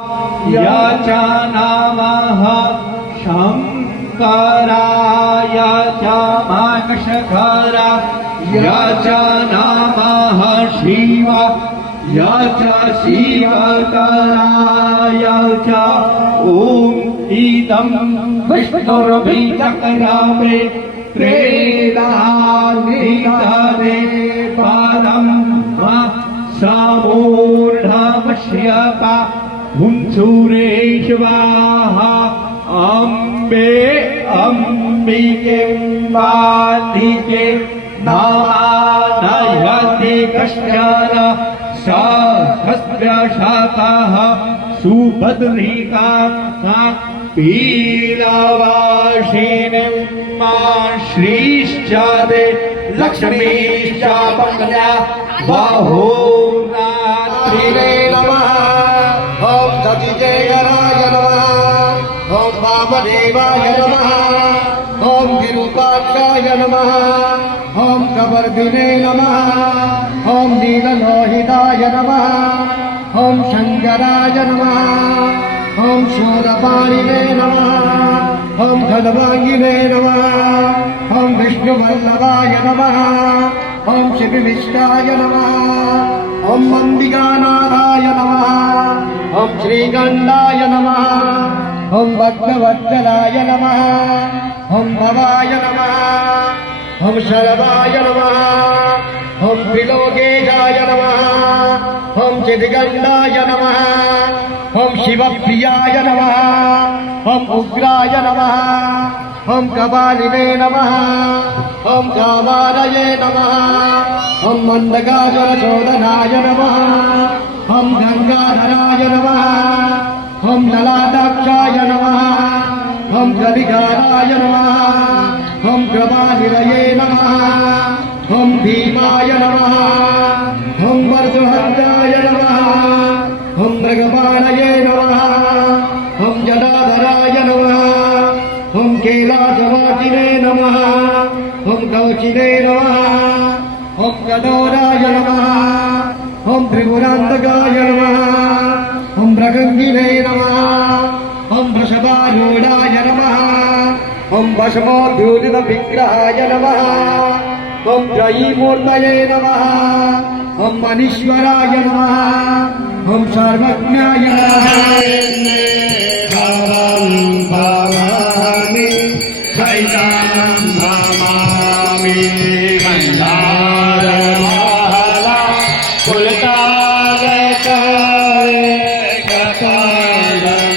च नमः शङ्कराय च मानशखराय च नमः शिवाय च शिवतराय च ॐ इदं विष्णुर्विचक्रमे त्रेधानिधने पदं समूढमश्यपा हुंसुरेश्वाहा अम्बे अम्बिके बालिके नामानयति कश्चन सहस्रशतः सुभद्रिकां पीलवासिनीं मा श्रीश्च दे लक्ष्मीश्च मंगला बहुरात्रिणे नमः। ओम सतीजयराय नमः। ओम वामदेवाय नमः। ओम विरूपाक्षाय नमः। ओम कवर्धिने नमः। ओम नीललोहिताय नमः। ओम शंकराय नमः। ओम शूरपाणिने नमः। ओम खड्वांगिने नमः। ओम विष्णुवल्लभाय नमः। ओम शिवविष्टाय नमः। ओम अंबिकानाथाय नमः। ओम श्रीगंधाय नमः। ओम भक्तवत्सलाय नमः। ओम भवाय नमः। ओम शरवाय नमः। ओम त्रिलोकेशाय नमः। ओम चिदगंधाय नमः। ओम शिवप्रियाय नमः। ओम उग्राय नमः। ओम कपालिने नमः। ओम कामालये नमः। ओम मंदगासुरशोधनाय नमः। ओम गंगाधराय नमः। ओम ललाटाक्षाय नमः। ओम कविकाराय नमः। ओम कृपानिलये नमः। ओम भीमाय नमः। ओम वर्षभद्राय नमः। ओम मृगपाणये नमः। ओम जटाधराय नमः। ओम कैलासवासिने नमः। ओम कवचिने नमः। ओम कठोराय नमः। ओम त्रिपुरान्तकाय नमः। ओम मृगङ्गिने नमः। ओम वृषभारूढाय नमः। ओम भस्मोद्योतित विग्रहाय नमः। ओम त्रयीमूर्तये नमः। ओम मनीश्वराय नमः। ओम सर्वज्ञाय नमः। भवानि चैतन्यं भमामि मन्दारमाला पुलकालकारे कपालमाला